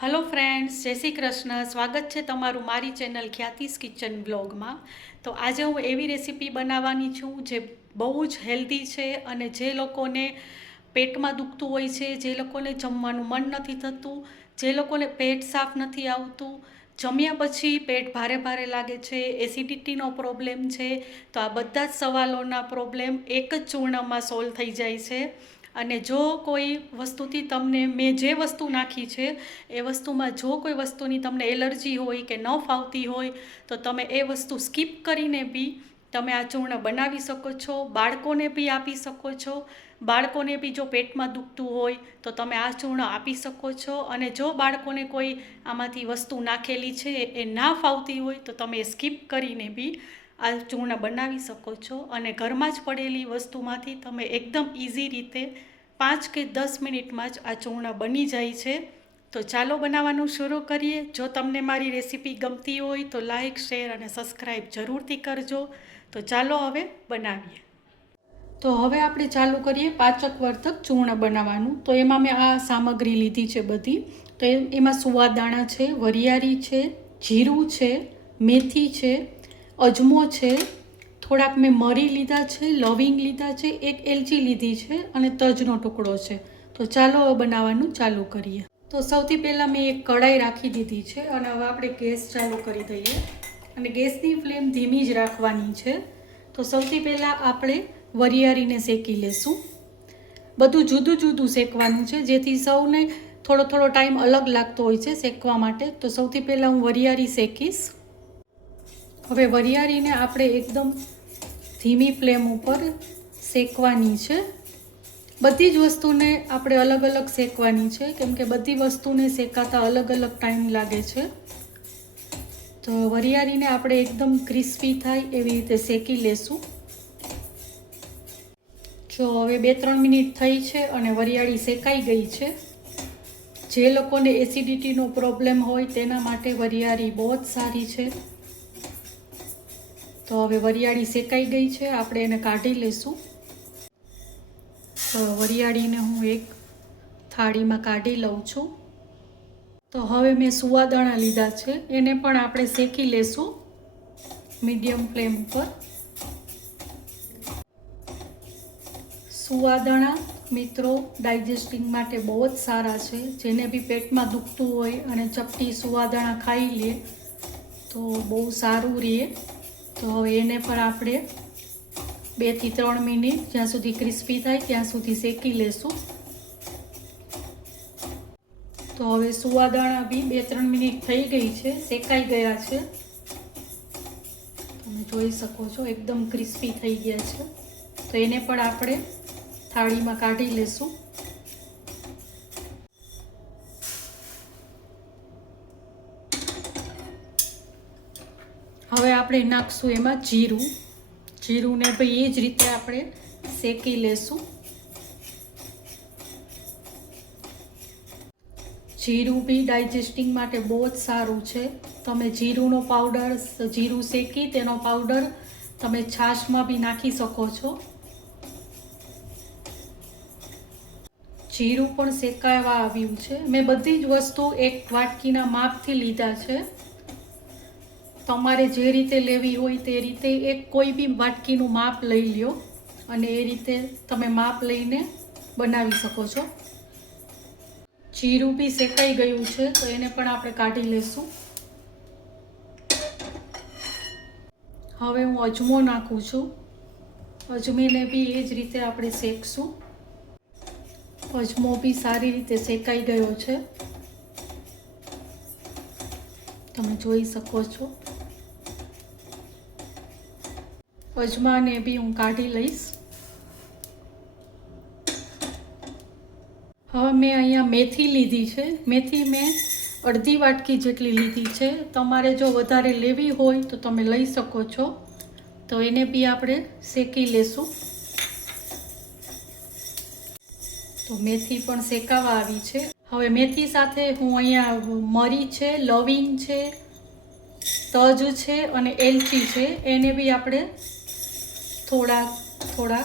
Hello friends, જય શ્રી કૃષ્ણ. સ્વાગત છે તમારું મારી ચેનલ ખ્યાતિસ કિચન બ્લોગમાં. તો આજે હું એવી રેસીપી બનાવવાની છું જે બહુ જ હેલ્ધી છે અને જે લોકોને પેટમાં દુખતું હોય છે, જે લોકોને જમવાનું મન નથી થતું, જે લોકોને પેટ સાફ નથી આવતું, જમ્યા પછી પેટ ભારે ભારે લાગે છે, એસિડિટીનો પ્રોબ્લેમ છે, તો આ બધા જ સવાલોના પ્રોબ્લેમ એક જ ચૂર્ણમાં સોલ્વ થઈ જાય છે. અને જો કોઈ વસ્તુથી તમને મેં જે વસ્તુ નાખી છે એ વસ્તુમાં જો કોઈ વસ્તુની તમને એલર્જી હોય કે ન ફાવતી હોય તો તમે એ વસ્તુ સ્કીપ કરીને બી તમે આ ચૂર્ણ બનાવી શકો છો. બાળકોને બી આપી શકો છો. બાળકોને બી જો પેટમાં દુખતું હોય તો તમે આ ચૂર્ણ આપી શકો છો. અને જો બાળકોને કોઈ આમાંથી વસ્તુ નાખેલી છે એ ના ફાવતી હોય તો તમે સ્કીપ કરીને બી આ ચૂર્ણ બનાવી શકો છો. અને ઘરમાં જ પડેલી વસ્તુમાંથી તમે એકદમ ઇઝી રીતે 5 કે 10 મિનિટમાં જ આ ચૂર્ણ બની જાય છે. તો ચાલો બનાવવાનું શરૂ કરીએ. જો તમને મારી રેસીપી ગમતી હોય તો લાઇક, શેર અને સબસ્ક્રાઈબ જરૂરથી કરજો. તો ચાલો હવે બનાવીએ. તો હવે આપણે ચાલુ કરીએ પાચકવર્ધક ચૂર્ણ બનાવવાનું. તો એમાં મેં આ સામગ્રી લીધી છે બધી. તો એમાં સુવાદાણા છે, વરિયાળી છે, જીરું છે, મેથી છે, અજમો છે, થોડાક મેં મરી લીધા છે, લવિંગ લીધા છે, એક એલચી લીધી છે અને તજનો ટુકડો છે. તો ચાલો હવે બનાવવાનું ચાલુ કરીએ. તો સૌથી પહેલાં મેં એક કઢાઈ રાખી દીધી છે અને હવે આપણે ગેસ ચાલુ કરી દઈએ. અને ગેસની ફ્લેમ ધીમી જ રાખવાની છે. તો સૌથી પહેલાં આપણે વરિયાળીને શેકી લેશું. બધું જુદું જુદું શેકવાનું છે જેથી સૌને થોડો થોડો ટાઈમ અલગ લાગતો હોય છે શેકવા માટે. તો સૌથી પહેલાં હું વરિયાળી શેકીશ. હવે વરિયાળીને આપણે એકદમ ધીમી ફ્લેમ ઉપર શેકવાની છે. બધી જ વસ્તુને આપણે અલગ અલગ શેકવાની છે કેમ કે બધી વસ્તુને શેકાતા અલગ અલગ ટાઈમ લાગે છે. તો વરિયાળીને આપણે એકદમ ક્રિસ્પી થાય એવી રીતે શેકી લેશું. જો હવે 2-3 મિનિટ થઈ છે અને વરિયાળી શેકાઈ ગઈ છે. જે લોકોને એસિડિટીનો પ્રોબ્લેમ હોય તેના માટે વરિયાળી બહુ જ સારી છે. તો હવે વરિયાળી શેકાઈ ગઈ છે, આપણે એને કાઢી લેશું. તો વરિયાળીને હું એક થાળીમાં કાઢી લઉં છું. તો હવે મેં સુવાદાણા લીધા છે, એને પણ આપણે શેકી લેશું મીડિયમ ફ્લેમ ઉપર. સુવાદાણા મિત્રો ડાયજેસ્ટિંગ માટે બહુ જ સારા છે. જેને બી પેટમાં દુખતું હોય અને ચપટી સુવાદાણા ખાઈ લે તો બહુ સારું રહે. તો હવે એને પણ આપણે 2 થી 3 મિનિટ જ્યાં સુધી ક્રિસ્પી થાય ત્યાં સુધી શેકી લેશું. તો હવે સુવાદાણા બી 2-3 મિનિટ થઈ ગઈ છે, શેકાઈ ગયા છે. તમે જોઈ શકો છો એકદમ ક્રિસ્પી થઈ ગયા છે. તો એને પણ આપણે થાળીમાં કાઢી લેશું. હવે આપણે નાખશું એમાં જીરું. જીરુંને ભાઈ એ જ રીતે આપણે શેકી લેશું. જીરું બી ડાયજેસ્ટિંગ માટે બહુ જ સારું છે. તમે જીરુંનો પાવડર, જીરું શેકી તેનો પાવડર તમે છાશમાં બી નાખી શકો છો. જીરું પણ શેકાવા આવ્યું છે. મેં બધી જ વસ્તુ એક વાટકીના માપથી લીધા છે. તમારે જે રીતે લેવી હોય તે રીતે એક કોઈ બી વાટકીનું માપ લઈ લ્યો અને એ રીતે તમે માપ લઈને બનાવી શકો છો. જીરું બી શેકાઈ ગયું છે તો એને પણ આપણે કાઢી લેશું. હવે હું અજમો નાખું છું. અજમીને બી એ જ રીતે આપણે શેકશું. અજમો બી સારી રીતે શેકાઈ ગયો છે, તમે જોઈ શકો છો. અજમાને બી હું કાઢી લઈશ. હવે મેં અહીંયા મેથી લીધી છે. મેથી મેં અડધી વાટકી જેટલી લીધી છે. તમારે જો વધારે લેવી હોય તો તમે લઈ શકો છો. તો એને બી આપણે શેકી લેશું. તો મેથી પણ શેકાવા આવી છે. હવે મેથી સાથે હું અહીંયા મરી છે, લવિંગ છે, તજ છે અને એલચી છે એને બી આપણે થોડા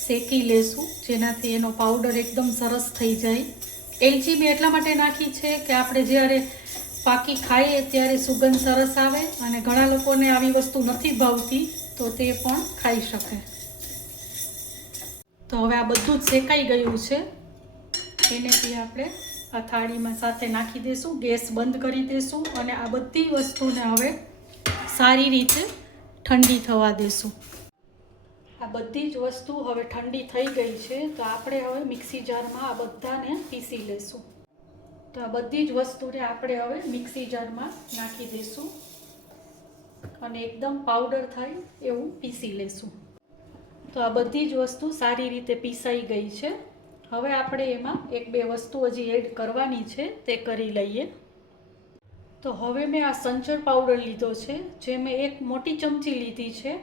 શેકી લેશું જેનાથી એનો પાવડર એકદમ સરસ થઈ જાય. એલચી મેં એટલા માટે નાખી છે કે આપણે જ્યારે પાકી ખાઈએ ત્યારે સુગંધ સરસ આવે, અને ઘણા લોકોને આવી વસ્તુ નથી ભાવતી તો તે પણ ખાઈ શકે. તો હવે આ બધું જ શેકાઈ ગયું છે, એને બી આપણે આ થાળીમાં સાથે નાખી દઈશું, ગેસ બંધ કરી દઈશું અને આ બધી વસ્તુને હવે સારી રીતે ઠંડી થવા દઈશું. આ બધી જ વસ્તુ હવે ઠંડી થઈ ગઈ છે, તો આપણે હવે મિક્સી જારમાં આ બધાને પીસી લેશું. તો આ બધી જ વસ્તુને આપણે હવે મિક્સી જારમાં નાખી દઈશું અને એકદમ પાવડર થાય એવું પીસી લેશું. તો આ બધી જ વસ્તુ સારી રીતે પીસાઈ ગઈ છે. હવે આપણે એમાં એક બે વસ્તુ હજી એડ કરવાની છે, તે કરી લઈએ. તો હવે મેં આ સંચર પાવડર લીધો છે, જે મેં એક મોટી ચમચી લીધી છે.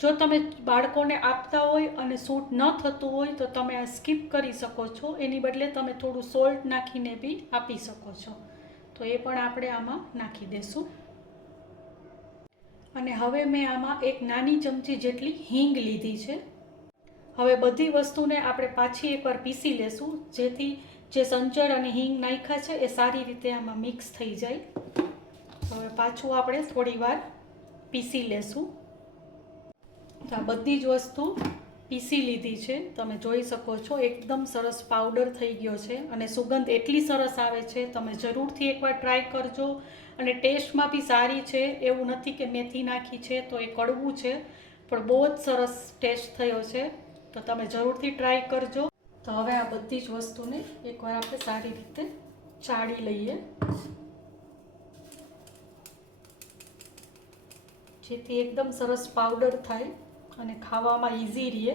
જો તમે બાળકોને આપતા હોય અને સૂટ ન થતું હોય તો તમે આ સ્કીપ કરી શકો છો, એની બદલે તમે થોડું સોલ્ટ નાખીને બી આપી શકો છો. તો એ પણ આપણે આમાં નાખી દઈશું. અને હવે મેં આમાં એક નાની ચમચી જેટલી હિંગ લીધી છે. હવે બધી વસ્તુને આપણે પાછી એકવાર પીસી લેશું, જેથી જે સંચર અને હિંગ નાખ્યા છે એ સારી રીતે આમાં મિક્સ થઈ જાય. હવે પાછું આપણે થોડી વાર પીસી લેશું. તો આ બધી જ વસ્તુ પીસી લીધી છે, તમે જોઈ શકો છો એકદમ સરસ પાવડર થઈ ગયો છે અને સુગંધ એટલી સરસ આવે છે, તમે જરૂરથી એકવાર ટ્રાય કરજો. અને ટેસ્ટમાં બી સારી છે, એવું નથી કે મેથી નાખી છે તો એ કડવું છે, પણ બહુ જ સરસ ટેસ્ટ થયો છે, તો તમે જરૂરથી ટ્રાય કરજો. તો હવે આ બધી જ વસ્તુને એકવાર આપણે સારી રીતે ચાળી લઈએ, જેથી એકદમ સરસ પાવડર થાય અને ખાવામાં ઇઝી રહે.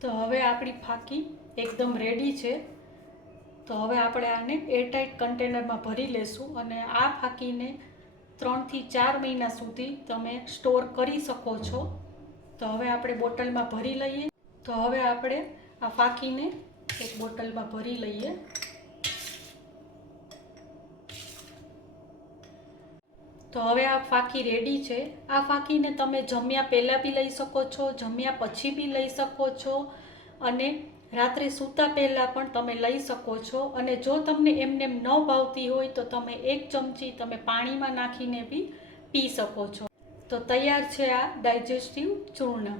તો હવે આપણી ફાકી એકદમ રેડી છે. તો હવે આપણે આને એરટાઇટ કન્ટેનરમાં ભરી લેશું અને આ ફાકીને 3 થી 4 મહિના સુધી તમે સ્ટોર કરી શકો છો. તો હવે આપણે બોટલમાં ભરી લઈએ. તો હવે આપણે આ ફાકીને એક બોટલમાં ભરી લઈએ. તો હવે આ ફાકી રેડી છે. આ ફાકીને તમે જમ્યા પહેલાં બી લઈ શકો છો, જમ્યા પછી બી લઈ શકો છો, અને રાત્રે સૂતા પહેલાં પણ તમે લઈ શકો છો. અને જો તમને એમને ન ભાવતી હોય તો તમે 1 ચમચી તમે પાણીમાં નાખીને બી પી શકો છો. તો તૈયાર છે આ ડાયજેસ્ટિવ ચૂર્ણ.